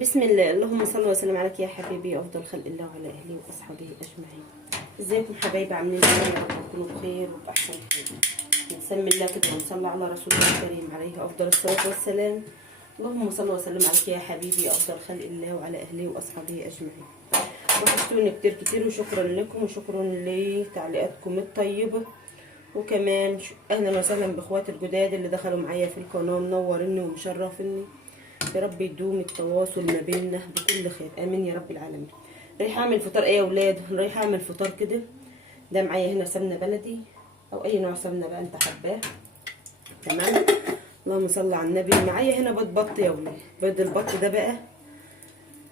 بسم الله. اللهم صل وسلم عليك يا حبيبي افضل خلق الله وعلى اهله واصحابه اجمعين. ازيكم حبايبي؟ عاملين ايه؟ يا رب تكونوا بخير وباحسن حال. نسمي الله كده ونصلي على رسوله الكريم عليه افضل الصلاه والسلام. اللهم صل وسلم عليك يا حبيبي افضل خلق الله وعلى اهله واصحابه اجمعين. وحشتوني كتير كتير، وشكرا لكم وشكرا لتعليقاتكم الطيبه. وكمان اهلا وسهلا باخواتي الجداد اللي دخلوا معايا في القناه، منورني ومشرفني. يا رب يدوم التواصل ما بيننا بكل خير، امين يا رب العالمين. رايحه اعمل فطار ايه يا اولاد؟ رايحه اعمل فطار كده. ده معايا هنا سمنه بلدي او اي نوع سمنه بقى انت حباه. تمام. اللهم صل على النبي. معايا هنا بيض بط يا ولاد. بيض البط ده بقى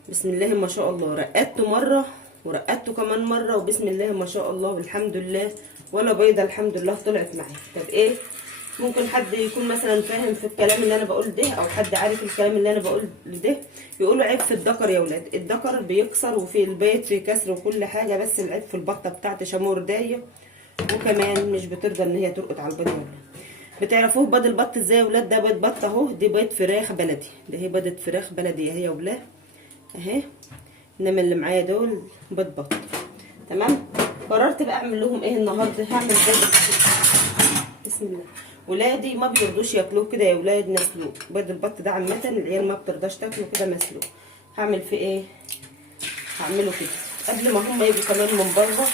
بسم الله ما شاء الله، رقدته مره ورقدته كمان مره، وبسم الله ما شاء الله والحمد لله ولا بيضه الحمد لله طلعت معايا. طب ايه؟ ممكن حد يكون مثلا فاهم في الكلام اللي انا بقول ده، او حد عارف الكلام اللي انا بقول ده، يقولوا عيب في الدكر يا ولاد. الدكر بيكسر وفي البيت في كسر وكل حاجه، بس العيب في البطه بتاعتي شمور دايه، وكمان مش بترضى ان هي ترقد على البيض يا ولاد. بتعرفوه بيض البط ازاي يا ولاد؟ ده بيض بط اهو، دي بيض فراخ بلدي، ده هي بيضه فراخ بلدي اهي يا ولاد اهي. انما اللي معايا دول بيض بط. تمام. قررت بقى اعمل لهم ايه النهارده؟ هعمل بيض. بسم الله. ولادي ما بيرضوش ياكلوه كده يا ولاد مسلوق. بيض البط ده عامه العيال ما بترضاش تاكله كده مسلوق. هعمل فيه ايه؟ هعمله كده قبل ما هم يجوا كمان من بره،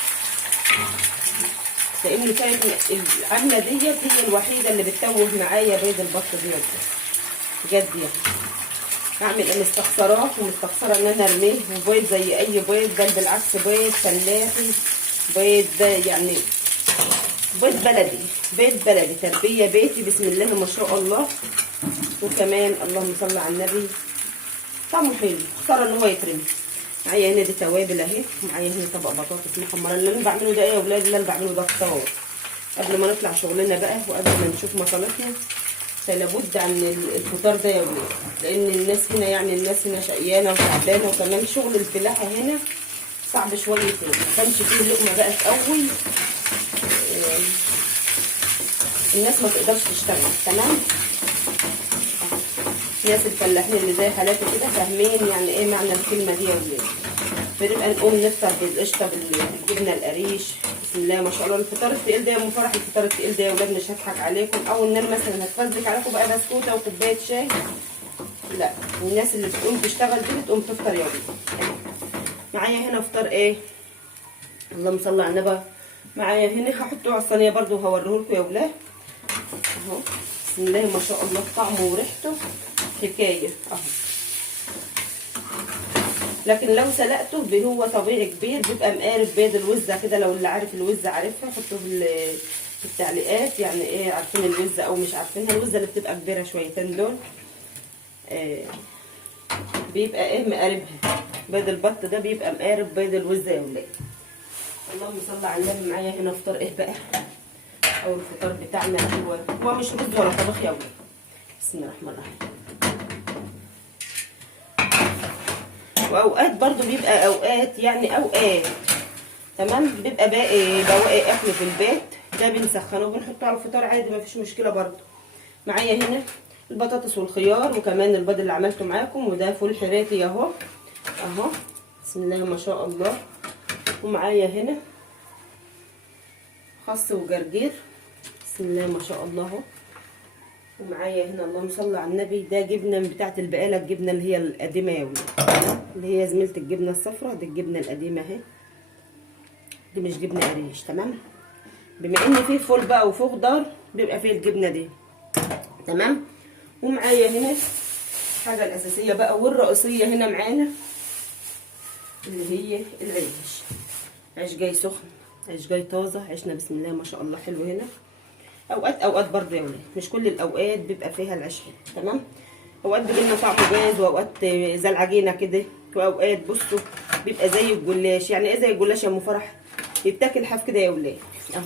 لان كانت العمله ديت هي الوحيده اللي بتتوه معايا بيض البط ديت بجد يعني. هعمل مستخسرات ومستخسره ان انا ارميه، وبيض زي اي بيض، بل بالعكس بيض فلاحي، بيض ده يعني بيض بلدي، بيض بلدي تربيه بيتي بسم الله ما شاء الله. وكمان اللهم صل على النبي طعمه حلو، خساره ان هو يترمي. معايا هنا دي توابل اهي، ومعايا هنا طبق بطاطس محمره. اللي انا بعمله ده ايه يا ولاد؟ اللي انا بعمله ده فطار قبل ما نطلع شغلنا بقى، وقبل ما نشوف مصالحنا. فلابد عن الفطار ده يا ولاد، لان الناس هنا يعني الناس هنا شقيانه وتعبانه، وكمان شغل الفلاحه هنا صعب شويتين، ما كانش فيه اللقمه بقى قوي، الناس ما تقدرش تشتغل. تمام. الناس الفلاحين اللي زي حالاتي كده فاهمين يعني ايه معنى الكلمه دي يا ولاد. بنبقى نقوم نفطر بالقشطه بالجبنه القريش بسم الله ما شاء الله. الفطار التقيل ده يا ام فرح، الفطار التقيل ده يا ولاد مش هضحك عليكم، او ان انا مثلا هتفزلك عليكم بقى بسكوته وكوبايه شاي، لا. الناس اللي بتقوم تشتغل دي بتقوم تفطر يا ولاد. معايا هنا فطار ايه؟ اللهم صل على النبي. معايا هنا هحطه على الصينيه برده وهوريهولكم يا ولاد اهو. بسم الله ما شاء الله طعمه وريحته حكايه اهو. لكن لو سلقته هو طبيعي كبير بيبقى مقارب بيض الوزه كده. لو اللي عارف الوزه عارفها حطوه في التعليقات، يعني ايه عارفين الوزه او مش عارفينها. الوزه اللي بتبقى كبيره شويتين دول بيبقى ايه مقاربها. بيض البط ده بيبقى مقارب بيض الوزه يا ولاد. اللهم صل على النبي. معايا هنا فطار ايه بقى؟ او الفطار بتاعنا هو مش رز ولا طبخ يا ولاد. بسم الله الرحمن الرحيم. واوقات برضو بيبقى اوقات يعني اوقات تمام بيبقى باقي بواقي اكل في البيت، ده بنسخنه وبنحطه على الفطار عادي ما فيش مشكله برضو. معايا هنا البطاطس والخيار، وكمان البيض اللي عملته معاكم، وده فول حراتي اهو اهو بسم الله ما شاء الله. ومعايا هنا خس وجرجير بسم الله ما شاء الله اهو. ومعايا هنا اللهم صل على النبي ده جبنه بتاعه البقاله، الجبنه اللي هي القديمه يا ولاد، اللي هي زميله الجبنه الصفراء، دي الجبنه القديمه اهي، دي مش جبنه قريش. تمام. بما ان فيه فول بقى وفيه خضار بيبقى فيه الجبنه دي. تمام. ومعايا هنا الحاجه الاساسيه بقى والرئيسيه هنا معانا اللي هي العيش. عيش جاي سخن، عيش جاي طازه، عيشنا بسم الله ما شاء الله حلو هنا. اوقات برضه يا ولاد مش كل الاوقات بيبقى فيها العيش حلو. تمام. اوقات بيجيلنا طعمه جاهز، واوقات زي العجينه كده، واوقات بصوا بيبقى زي الجلاش. يعني ايه زي الجلاش يا ام فرح؟ يتاكل حاف كده يا ولاد اهو.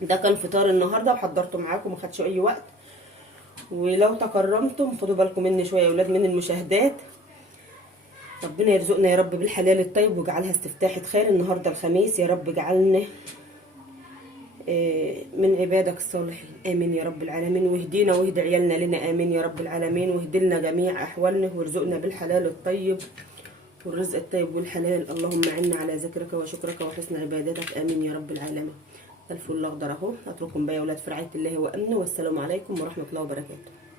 ده كان فطار النهارده وحضرته معاكم ما خدش اي وقت. ولو تكرمتم خدوا بالكم مني شويه يا ولاد من المشاهدات. ربنا يرزقنا يا رب بالحلال الطيب ويجعلها استفتاحة خير. النهارده الخميس، يا رب جعلنا من عبادك الصالحين. امين يا رب العالمين. واهدينا واهدي عيالنا لنا، امين يا رب العالمين. واهدي لنا جميع احوالنا، وارزقنا بالحلال الطيب والرزق الطيب والحلال. اللهم اعنا على ذكرك وشكرك وحسن عبادتك، امين يا رب العالمين. الفل الاخضر اهو. اترككم بقى يا اولاد في رعايه الله وامنه، والسلام عليكم ورحمه الله وبركاته.